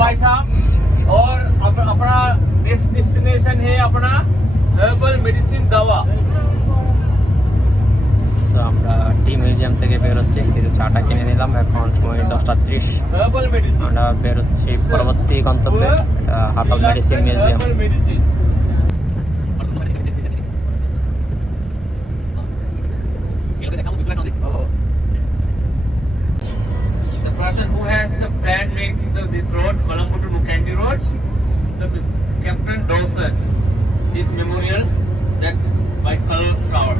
भाई साहब। और अपना नेक्स्ट डेस्टिनेशन है अपना হার্বাল মেডিসিন দাওয়া। আমরা টি মিউজিয়াম থেকে বেরোচ্ছি, কিছু চাটা কিনে নিলাম। এখন সময় 10:30। হার্বাল মেডিসিন আমরা বেরোচ্ছি পরবর্তী গন্তব্যে, এটা herbal medicine museum. The person who has the plan making this road, Colombo to Mukandi Road, the Captain Dawson, his memorial, that white color tower.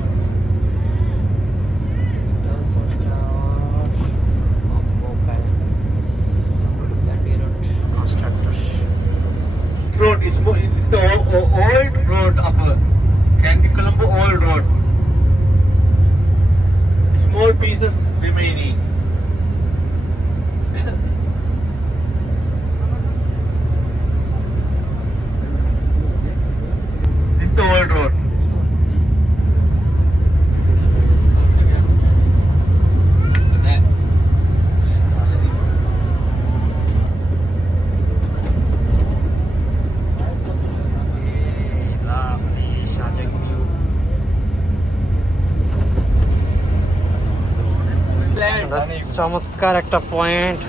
Road is it's the old road of Candy Colombo old road. Small pieces remaining. This is the old road. চমৎকার একটা point.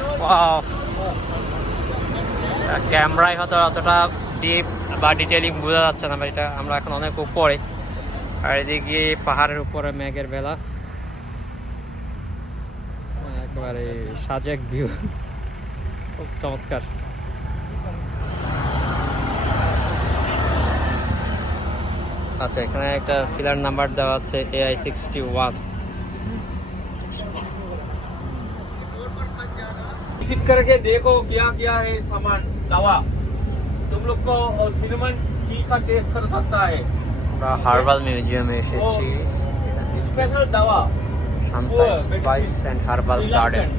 ক্যামেরায় হয়তো অতটা deep বা detailing বোঝা যাচ্ছে না, এটা আমরা এখন অনেক উপরে, আর এদিকে পাহাড়ের উপরে মেঘের বেলা, একেবারে সাজেক ভিউ, খুব চমৎকার। আচ্ছা, এখানে একটা ফিলার নাম্বার দেওয়া আছে AI61। विजिट करके देखो क्या क्या है सामान दवा, तुम लोग को सिनेमन टी का टेस्ट कर सकता है। আমরা হার্বাল মিউজিয়ামে এসেছি, स्पेशल दवा Shanta spice and herbal garden.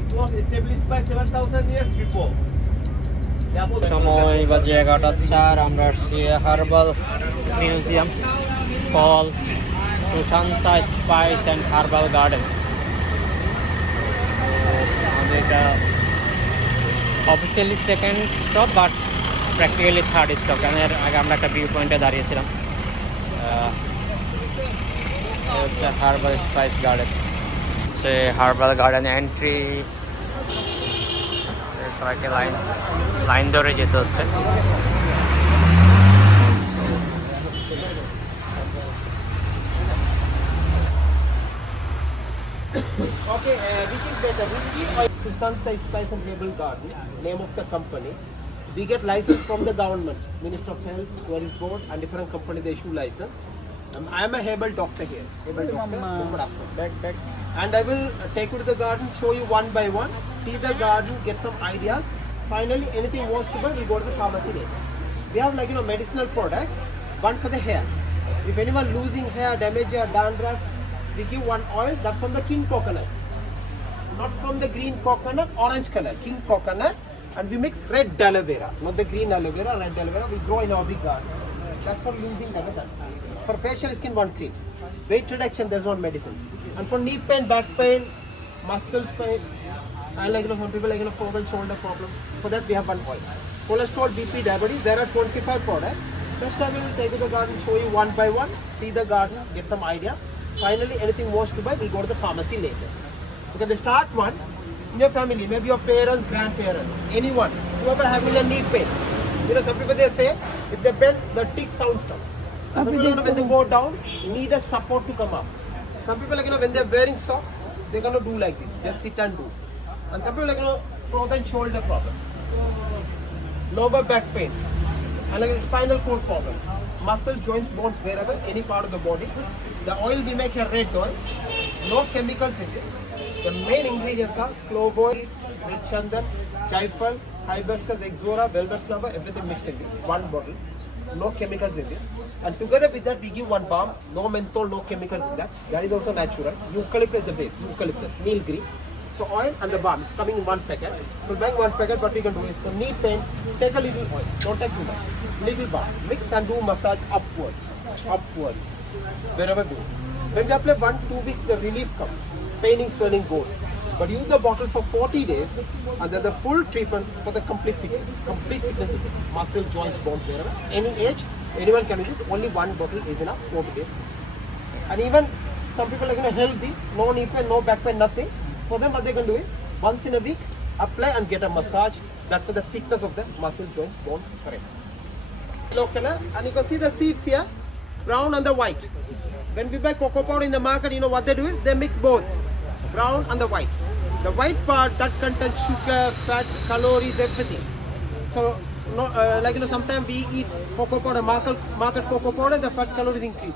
It was established by 7,000 years before. সময় বাজে 11:04। আমরা আসছি হার্বাল মিউজিয়াম, স্কল Sushanta spice and herbal garden. এটা officially second stop, but practically third stop, কারণ এর আগে আমরা একটা ভিউ পয়েন্টে দাঁড়িয়েছিলাম। হচ্ছে হার্বাল স্পাইস গার্ডেন, হচ্ছে হার্বাল গার্ডেন এন্ট্রি। সবাইকে লাইন ধরে যেতে হচ্ছে। Okay, which is better? Sushanta Spice and Herbal Garden, name of the company. We get license from the government, Minister of Health, Tourism Board, and different company they issue license. I am a herbal doctor here. Herbal doctor. And I will take you to the garden, show you one by one, see the garden, get some ideas. Finally, anything wants to buy, we go to the pharmacy later. We have medicinal products, one for the hair. If anyone losing hair, damage hair, dandruff, we give one oil that's from the king coconut, not from the green coconut, orange color, king coconut, and we mix red aloe vera, not the green aloe vera, red aloe vera. We grow in our big garden. That's for losing hair. For facial skin, one cream. Weight reduction, there's one medicine. And for knee pain, back pain, muscles pain, and some people frozen shoulder problem. For that, we have one oil. Cholesterol, BP, diabetes. There are 25 products. First, I will take you to the garden, show you one by one, see the garden, get some ideas. Finally, anything wants to buy, we'll go to the pharmacy later. Okay, the start one, in your family, maybe your parents, grandparents, anyone, whoever having a knee pain. Some people they say, if they bend, the tick sounds come. Some people, when they go down, need a support to come up. Some people, when they're wearing socks, they're going to do like this, just sit and do. And some people, frozen shoulder problem, lower back pain, and spinal cord problem, muscle, joints, bones, wherever, any part of the body. The oil we make a red oil, no chemicals in this. The main ingredients are clove oil, red chandan, jaifal, hibiscus, exora, velvet flower, everything mixed in this. One bottle, no chemicals in this. And together with that, we give one balm, no menthol, no chemicals in that. That is also natural. Eucalyptus is the base, eucalyptus, nilgiri. So oil and the balm, it's coming in one packet. So buying one packet, what we can do is for knee pain, take a little oil, don't take too much. Little balm, mix and do massage upwards, wherever do. When we apply 1-2 weeks, the relief comes, paining, swelling goes. but use the bottle for 40 days and then the full treatment for the complete fitness. Complete fitness, muscle, joints, bones, wherever. Any age, anyone can use it. Only one bottle is enough, 40 days. And even some people are healthy, no knee pain, no back pain, nothing. For them, what they can do is once in a week, apply and get a massage. That's for the fitness of the muscle, joints, bones, correct. Yellow color, and you can see the seeds here, brown and the white. When we buy cocoa powder in the market, you know what they do is they mix both, brown and the white. The white part that contains sugar, fat, calories, everything. So, sometimes we eat cocoa powder, market cocoa powder, the fat calories increase.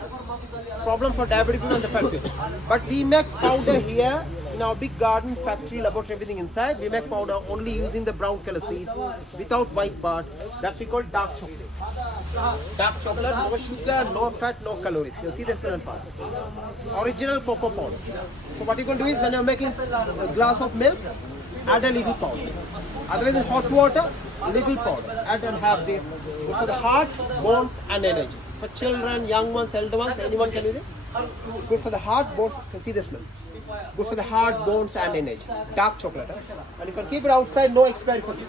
Problem for diabetic people and the fat people. But we make powder here in our big garden, factory, laboratory, everything inside. We make powder only using the brown color seeds, without white part. That's we call dark chocolate. Dark chocolate, no sugar, no fat, no calories. You see the smell part. Original cocoa powder. So what you can do is when you're making a glass of milk, add a little powder. Otherwise in hot water, little powder. Add and have this. Good for the heart, bones and energy. For children, young ones, elder ones, anyone can use it. Good for the heart, bones, you can see the smell. Good for the heart, bones and energy. Dark chocolate. And you can keep it outside, no expiry for this.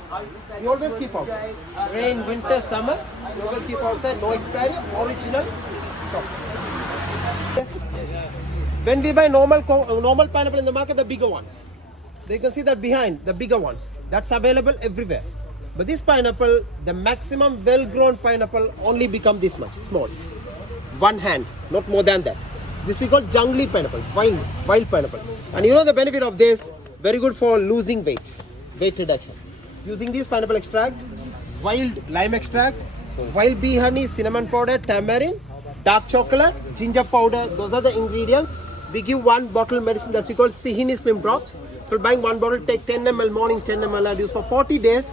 You always keep outside. Rain, winter, summer, you always keep outside, no expiry, original chocolate. When we buy normal pineapple in the market, the bigger ones. So you can see that behind, the bigger ones. That's available everywhere. But this pineapple, the maximum well-grown pineapple only become this much, small. One hand, not more than that. This we call jungly pineapple, wild pineapple. And you know the benefit of this, very good for losing weight reduction. Using this pineapple extract, wild lime extract, wild bee honey, cinnamon powder, tamarind, dark chocolate, ginger powder, those are the ingredients. We give one bottle medicine that's called Sihini Slim Drops. For buying one bottle, take 10 ml morning, 10 ml and use for 40 days.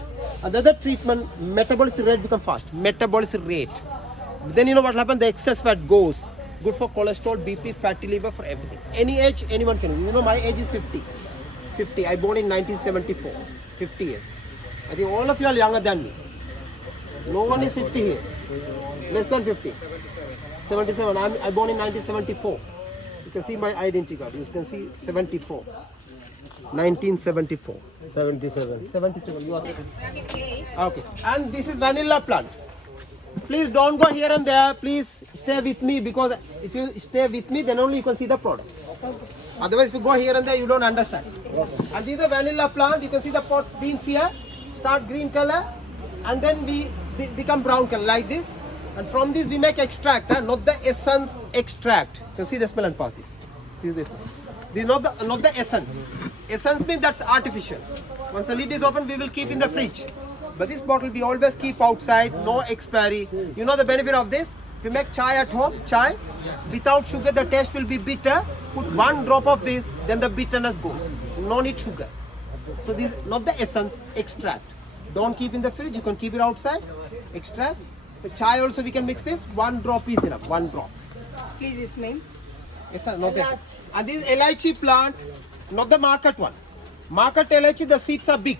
Another treatment, metabolism rate become fast. Metabolism rate. Then you know what happens? The excess fat goes. Good for cholesterol, BP, fatty liver, for everything. Any age, anyone can use. You know my age is 50. 50. I born in 1974. 50 years. I think all of you are younger than me. No one is 50 here. Less than 50. 77. I born in 1974. You can see my identity card. You can see 74. 1974. 77. 77. You are okay. And this is vanilla plant. Please don't go here and there. Please stay with me, because if you stay with me, then only you can see the product. Otherwise, if you go here and there, you don't understand. And this is the vanilla plant. You can see the pots, beans here. Start green color, and then we become brown color like this. And from this we make extract, not the essence, extract. You can see the smell and pass this. See this. This is not the essence. Essence means that's artificial. Once the lid is open, we will keep in the fridge. But this bottle we always keep outside, no expiry. You know the benefit of this? If you make chai at home, chai, without sugar, the taste will be bitter. Put one drop of this, then the bitterness goes. No need sugar. So this is not the essence, extract. Don't keep in the fridge, you can keep it outside. Extract. The chai also we can mix this. One drop is enough, one drop. Please, its name? Essence, not this. And this elaichi plant, not the market one. Market elaichi, the seeds are big.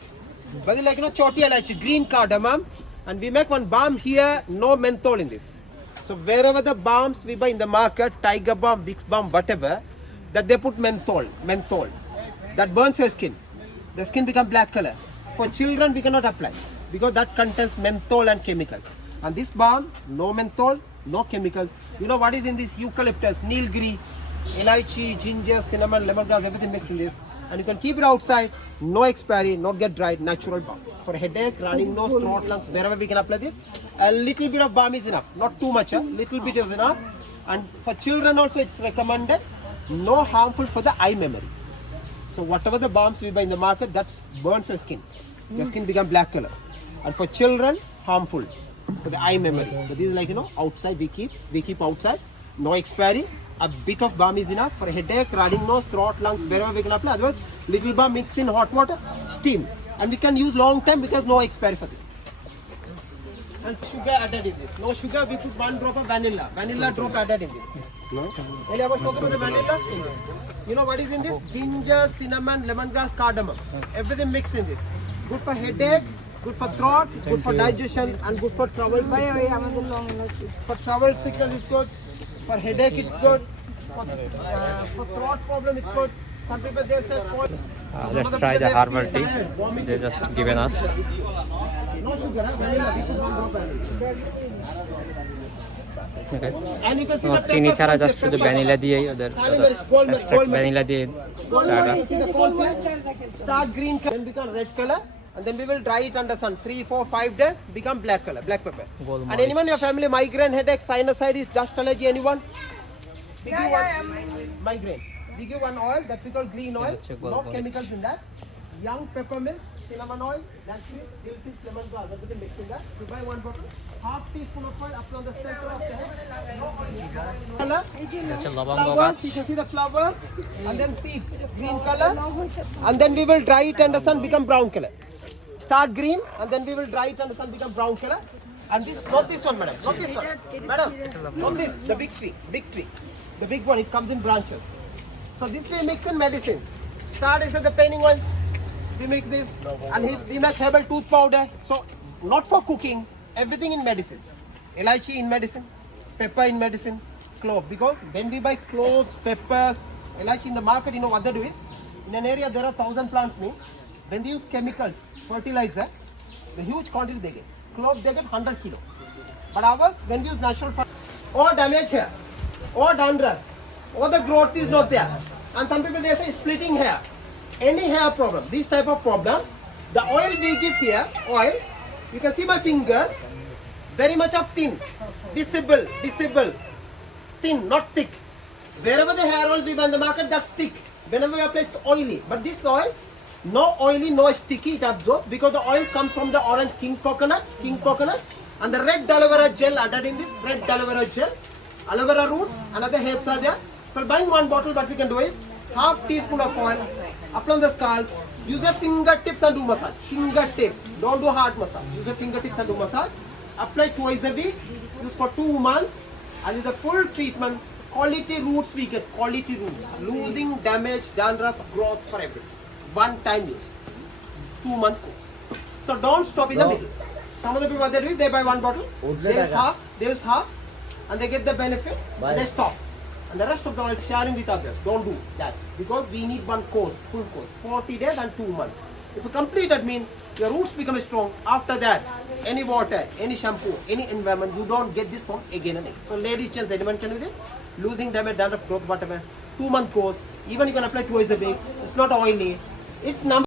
But like choti elaichi, green cardamom, and we make one balm here, no menthol in this. So wherever the balms we buy in the market, Tiger Balm, Vicks Balm, whatever, that they put menthol, that burns your skin. The skin become black color. For children we cannot apply because that contains menthol and chemicals. And this balm, no menthol, no chemicals. You know what is in this? Eucalyptus, nilgiri, elaichi, ginger, cinnamon, lemongrass, everything mixed in this. And you can keep it outside, no expiry, not get dried, natural balm. For headache, running nose, throat, lungs, wherever we can apply this, a little bit of balm is enough. Not too much, little bit is enough. And for children also it's recommended, no harmful for the eye memory. So whatever the balms we buy in the market, that burns your skin. Your skin become black color. And for children, harmful for the eye memory. So this is like, outside we keep outside, no expiry. A bit of balm is enough for headache, running nose, throat, lungs, wherever we can apply. Otherwise, little balm mix in hot water, steam. And we can use long time because no expiry for this. And sugar added in this. No sugar, we put one drop of vanilla. Vanilla drop added in this. No? I was talking about the vanilla in this. You know what is in this? Ginger, cinnamon, lemongrass, cardamom. Everything mixed in this. Good for headache, good for throat, good for digestion, and good for travel. For travel sickness it's good. For headache it's good. For throat problem it's good. Some people they say cold. Let's try the herbal tea they just given us. No sugar, vanilla. We put 1 drop vanilla. Okay. And you can see No, the চিনি pepper ছাড়া concept, just শুধু pepper. Vanilla দিয়েই ওদের extract vanilla দিয়ে চাটা। See the concept? Start green color, then become red color, and then we will dry it under sun. 3, 4, 5 days, become black color, black pepper. Golmarik. And anyone in your family, migraine, headache, sinusitis, dust allergy, anyone? We give one migraine. We give one oil that we call green oil. That's a No Golmarik. chemicals in that. Young peppermint, cinnamon oil, black seed, dill seeds, lemongrass, everything mixed in that. You buy 1 bottle. Half teaspoon of oil up on the center of the head. No oil. Color. হচ্ছে লবঙ্গ গাছ। Flowers, you can see the flowers and then seeds, green color, and then we will dry it under sun, become brown color. Start green and then we will dry it under sun, become brown color. And this, not this one, madam, not this one, madam, not this, the big tree, the big one. It comes in branches. So this we mix in medicine. Start is the painting one. We mix this, and we make herbal tooth powder. So not for cooking, everything in medicine. Elaichi in medicine, pepper in medicine, clove. Because when we buy cloves, peppers, elaichi in the market, you know what they do is, in an area there are 1,000 plants means, when they use chemicals, fertilizer, the huge quantity they get. Clove they get 100 kilo. But ours, when we use natural or damage hair, or dandruff, or the growth is not there. And some people they say splitting hair. Any hair problem, this type of problem, the oil we give here, oil, you can see my fingers, very much of thin, visible, thin, not thick. Wherever the hair oil we buy in the market, that's thick. Whenever we apply, it's oily. But this oil, no oily, no sticky, it absorbs because the oil comes from the orange king coconut, and the red aloe vera gel added in this, red aloe vera gel, aloe vera roots, and other herbs are there. So buying 1 bottle, what we can do is, half teaspoon of oil, apply on the scalp, use your fingertips and do massage. Fingertips, don't do hard massage. Use your fingertips and do massage. Apply twice a week, use for 2 months, and with the full treatment, quality roots we get, quality roots. Losing, damage, dandruff, growth for everything. 1 time use, 2-month course. So don't stop in the middle. Some of the people what they do is they buy 1 bottle, there is half, and they get the benefit, and they stop. And the rest of the oil sharing with others. Don't do that. Because we need 1 course, full course, 40 days and 2 months. If you complete that means your roots become strong. After that, any water, any shampoo, any environment, you don't get this from again and again. So ladies, gents, anyone can do this. Losing damage, dandruff, growth, whatever. 2-month course. Even you can apply twice a week. It's not oily. It's number.